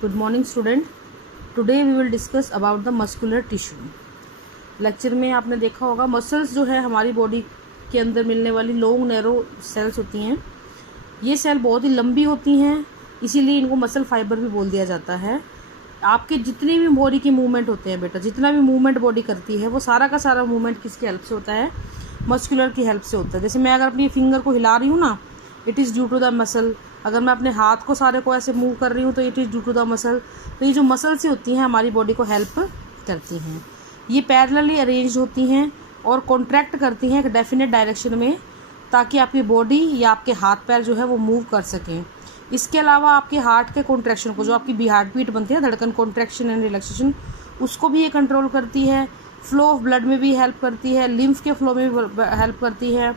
Good morning student. Today we will discuss about the muscular tissue. Lecture में आपने देखा होगा मसल्स जो है हमारी बॉडी के अंदर मिलने वाली लॉन्ग नैरो सेल्स होती हैं। ये सेल बहुत ही लंबी होती हैं, इसीलिए इनको मसल फाइबर भी बोल दिया जाता है। आपके जितने भी बॉडी के मूवमेंट होते हैं बेटा, जितना भी मूवमेंट बॉडी करती है वो सारा का सारा मूवमेंट किसकी हेल्प से होता है? मस्कुलर की हेल्प से होता है। जैसे मैं अगर अपनी फिंगर को हिला रही हूँ ना, it is due to the muscle. अगर मैं अपने हाथ को सारे को ऐसे मूव कर रही हूँ तो it is due to the muscle. तो ये जो मसल्स होती हैं हमारी बॉडी को हेल्प करती हैं। ये पैरेलली अरेंज होती हैं और कॉन्ट्रैक्ट करती हैं एक डेफिनेट डायरेक्शन में, ताकि आपकी बॉडी या आपके हाथ पैर जो है वो मूव कर सकें। इसके अलावा आपके हार्ट के कॉन्ट्रैक्शन को, जो आपकी हार्ट बीट बनती है, धड़कन कॉन्ट्रैक्शन एंड रिलैक्सेशन, उसको भी ये कंट्रोल करती है। फ्लो ऑफ ब्लड में भी हेल्प करती है, लिम्फ के फ्लो में भी हेल्प करती है।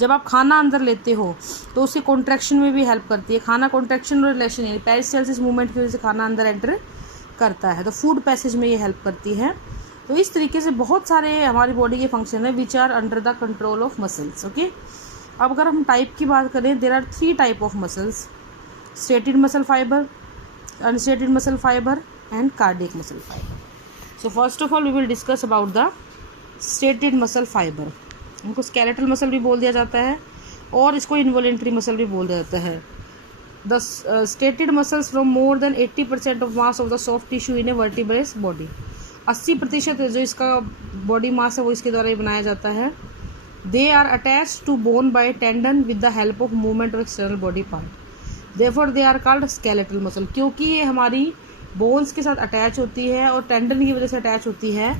जब आप खाना अंदर लेते हो तो उसके कॉन्ट्रैक्शन में भी हेल्प करती है। खाना कॉन्ट्रैक्शन और रिलेशन यानी पेरिस्टालसिस मूवमेंट की वजह से खाना अंदर एंटर करता है, तो फूड पैसेज में ये हेल्प करती है। तो इस तरीके से बहुत सारे हमारी बॉडी के फंक्शन है which are under the control of muscles. Okay, अब अगर हम टाइप की बात करें, there are 3 type of muscles: striated muscle fibre, unstriated muscle fibre and cardiac muscle fibre. So first of all we will discuss about the striated muscle fibre. इनको skeletal muscle भी बोल दिया जाता है और इसको इनवॉलेंट्री मसल भी बोल दिया जाता है। The striated muscles from more than 80% of mass of the soft tissue in a vertebrates body. 80% जो इसका बॉडी मास है वो इसके द्वारा ही बनाया जाता है। They are attach to bone by tendon with the help of movement of external body part. Therefore they are called skeletal muscle. क्योंकि ये हमारी बोन्स के साथ अटैच होती है और टेंडन की वजह से अटैच होती है,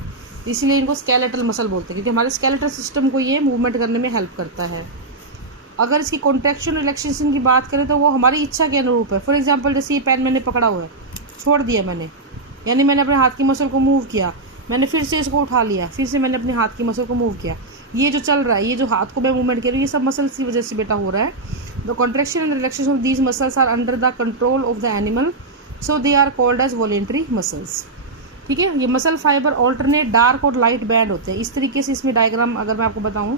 इसलिए इनको स्केलेटल मसल बोलते हैं, क्योंकि हमारे स्केलेटल सिस्टम को ये मूवमेंट करने में हेल्प करता है। अगर इसकी कॉन्ट्रैक्शन रिलैक्सेशन की बात करें तो वो हमारी इच्छा के अनुरूप है। फॉर एग्जांपल, जैसे ये पेन मैंने पकड़ा हुआ है, छोड़ दिया मैंने, यानी मैंने अपने हाथ की मसल को मूव किया, मैंने फिर से इसको उठा लिया, फिर से मैंने अपने हाथ की मसल को मूव किया। ये जो चल रहा है, ये जो हाथ को मैं मूवमेंट कर रही हूँ, ये सब मसल्स की वजह से बेटा हो रहा है। The contraction and relaxation of these muscles are under the control of the animal, so they are called as voluntary muscles. ठीक है, ये मसल फाइबर ऑल्टरनेट डार्क और लाइट बैंड होते हैं। इस तरीके से इसमें डायग्राम अगर मैं आपको बताऊं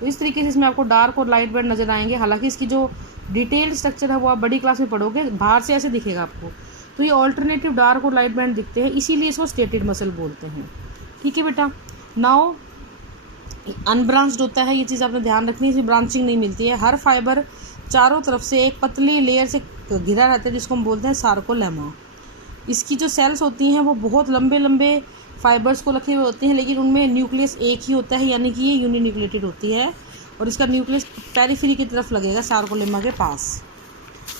तो इस तरीके से इसमें आपको डार्क और लाइट बैंड नजर आएंगे। हालांकि इसकी जो डिटेल्ड स्ट्रक्चर है वो आप बड़ी क्लास में पढ़ोगे, बाहर से ऐसे दिखेगा आपको। तो ये ऑल्टरनेटिव डार्क और लाइट बैंड दिखते हैं, इसीलिए इसको स्ट्रेटेड मसल बोलते हैं। ठीक है बेटा, नाउ अनब्रांच्ड होता है, ये चीज़ आपने ध्यान रखनी है, इसमें ब्रांचिंग नहीं मिलती है। हर फाइबर चारों तरफ से एक पतली लेयर से घिरा रहता है, जिसको हम बोलते हैं सार्कोलेमा। इसकी जो सेल्स होती हैं वो बहुत लंबे लंबे फाइबर्स को रखे हुए होते हैं, लेकिन उनमें न्यूक्लियस एक ही होता है, यानी कि ये यूनिन्यूक्लिएटेड होती है और इसका न्यूक्लियस पेरिफेरी की तरफ लगेगा सार्कोलेमा के पास।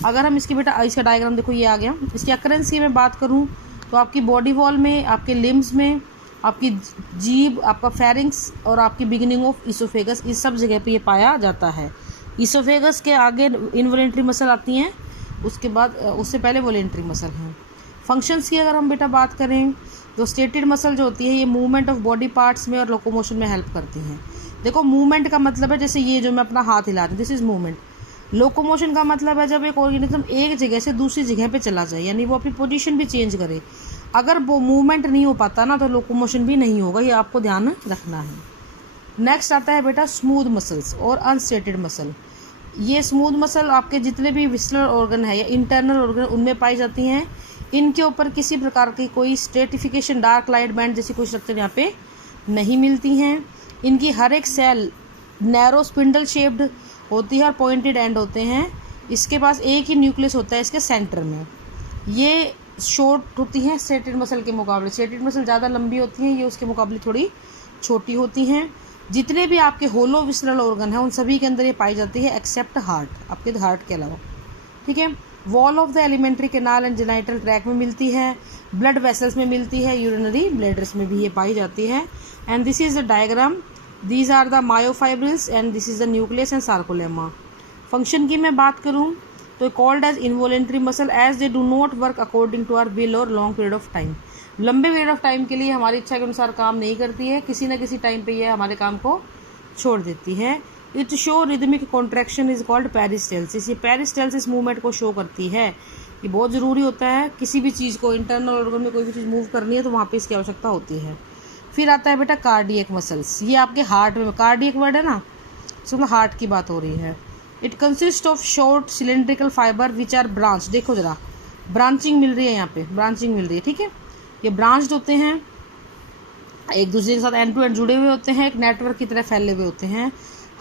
अगर हम इसकी बेटा इसका डायग्राम देखो, ये आ गया। इसकी अकरेंस की मैं बात करूं तो आपकी बॉडी वॉल में, आपके लिम्स में, आपकी जीभ, आपका फेरिंक्स और आपकी बिगिनिंग ऑफ इसोफेगस, इस सब जगह पे ये पाया जाता है। इसोफेगस के आगे इनवॉलेंट्री मसल आती हैं, उसके बाद उससे पहले वॉलेंट्री मसल हैं। फंक्शंस की अगर हम बेटा बात करें तो स्ट्रेटेड मसल जो होती है ये मूवमेंट ऑफ बॉडी पार्ट्स में और लोकोमोशन में हेल्प करती हैं। देखो, मूवमेंट का मतलब है जैसे ये जो मैं अपना हाथ हिला रही हूँ, दिस इज मूवमेंट। लोकोमोशन का मतलब है जब एक ऑर्गेनिज्म एक जगह से दूसरी जगह पे चला जाए, यानी वो अपनी पोजीशन भी चेंज करे। अगर वो मूवमेंट नहीं हो पाता ना तो लोकोमोशन भी नहीं होगा, ये आपको ध्यान रखना है। नेक्स्ट आता है बेटा स्मूथ मसल्स और अनस्ट्रेटेड मसल। ये स्मूथ मसल आपके जितने भी विस्लर ऑर्गन है या इंटरनल ऑर्गन उनमें पाई जाती हैं। इनके ऊपर किसी प्रकार की कोई स्ट्रेटिफिकेशन, डार्क लाइट बैंड जैसी कोई स्ट्रक्चर यहाँ पे नहीं मिलती हैं। इनकी हर एक सेल नैरो स्पिंडल शेप्ड होती है और पॉइंटेड एंड होते हैं। इसके पास एक ही न्यूक्लियस होता है इसके सेंटर में। ये शॉर्ट होती हैं स्ट्रेटेड मसल के मुकाबले। स्ट्रेटेड मसल ज़्यादा लंबी होती हैं, ये उसके मुकाबले थोड़ी छोटी होती हैं। जितने भी आपके होलो विसरल ऑर्गन हैं उन सभी के अंदर ये पाई जाती है, एक्सेप्ट हार्ट, आपके हार्ट के अलावा। ठीक है, wall of the alimentary canal and genital tract में मिलती है, ब्लड वेसल्स में मिलती है, यूरिनरी ब्लैडर्स में भी ये पाई जाती है। And this is the diagram, these are the myofibrils and this is the nucleus and sarcolemma. Function की मैं बात करूं तो called as involuntary muscle as they do not work according to our will और लॉन्ग पीरियड ऑफ टाइम। लंबे period of time के लिए हमारी इच्छा के अनुसार काम नहीं करती है, किसी न किसी टाइम पे ये हमारे काम को छोड़ देती है। It show rhythmic contraction is called peristalsis. ये पेरिस्टालसिस मूवमेंट को शो करती है। ये बहुत ज़रूरी होता है, किसी भी चीज़ को इंटरनल ऑर्गन में कोई भी चीज़ मूव करनी है तो वहाँ पे इसकी आवश्यकता होती है। फिर आता है बेटा कार्डियक मसल्स। ये आपके हार्ट में, कार्डियक वर्ड है ना, मतलब हार्ट की बात हो रही है। It consist of short cylindrical fibre which are branch. देखो जरा, ब्रांचिंग मिल रही है, यहाँ पे ब्रांचिंग मिल रही है, ठीक है। ये ब्रांच्ड होते हैं, एक दूसरे के साथ एंड टू एंड जुड़े हुए होते हैं, एक नेटवर्क की तरह फैले हुए होते हैं।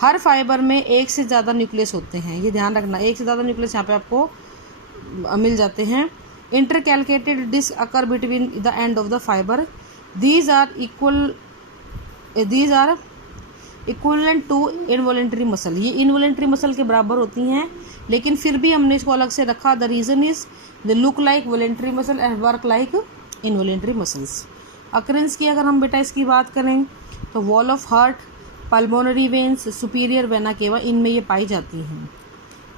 हर फाइबर में एक से ज़्यादा न्यूक्लियस होते हैं, ये ध्यान रखना, एक से ज़्यादा न्यूक्लियस यहाँ पे आपको मिल जाते हैं। Intercalated disc occur between the end of the fibre, these are equivalent to involuntary muscle, ये इनवॉलेंट्री मसल के बराबर होती हैं, लेकिन फिर भी हमने इसको अलग से रखा। The reason is they look like voluntary muscle and work like involuntary muscles. Occurrence की अगर हम बेटा इसकी बात करें तो wall of heart, pulmonary veins, superior vena cava, इनमें ये पाई जाती हैं।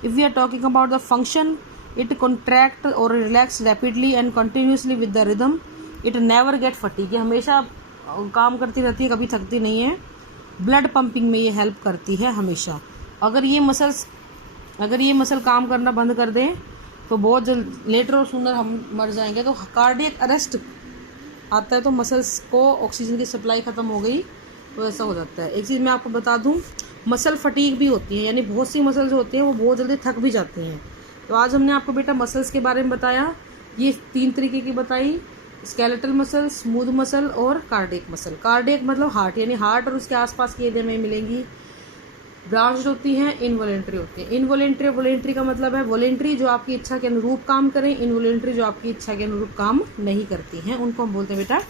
If we are talking about the function, it contract और relax rapidly and continuously with the rhythm, it never get fatigue, ये हमेशा काम करती रहती है, कभी थकती नहीं है। ब्लड पंपिंग में ये हेल्प करती है हमेशा। अगर ये मसल काम करना बंद कर दें तो बहुत जल्द लेटर और सूनर हम मर जाएंगे। तो कार्डियक अरेस्ट आता है तो मसल्स को ऑक्सीजन की सप्लाई ख़त्म हो गई तो ऐसा हो जाता है। एक चीज़ मैं आपको बता दूं, मसल फटीग भी होती है, यानी बहुत सी मसल्स होती हैं वो बहुत जल्दी थक भी जाती हैं। तो आज हमने आपको बेटा मसल्स के बारे में बताया, ये 3 तरीके की बताई, स्केलेटल मसल, स्मूथ मसल और कार्डियक मसल। कार्डियक मतलब हार्ट, यानी हार्ट और उसके आसपास के एरिया में मिलेंगी। ब्रांच्ड होती हैं, इनवॉलेंट्री होती है। इनवॉलेंट्री, वॉलेंट्री का मतलब है वॉलेंट्री जो आपकी इच्छा के अनुरूप काम करें, इनवॉलेंट्री जो आपकी इच्छा के अनुरूप काम नहीं करती हैं, उनको हम बोलते हैं बेटा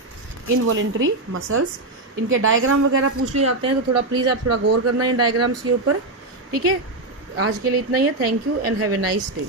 इनवॉलेंट्री मसल्स। इनके डायग्राम वगैरह पूछ लिए जाते हैं तो थोड़ा प्लीज़ आप थोड़ा गौर करना है इन डायग्राम्स के ऊपर, ठीक है। आज के लिए इतना ही है, thank you and have a nice day.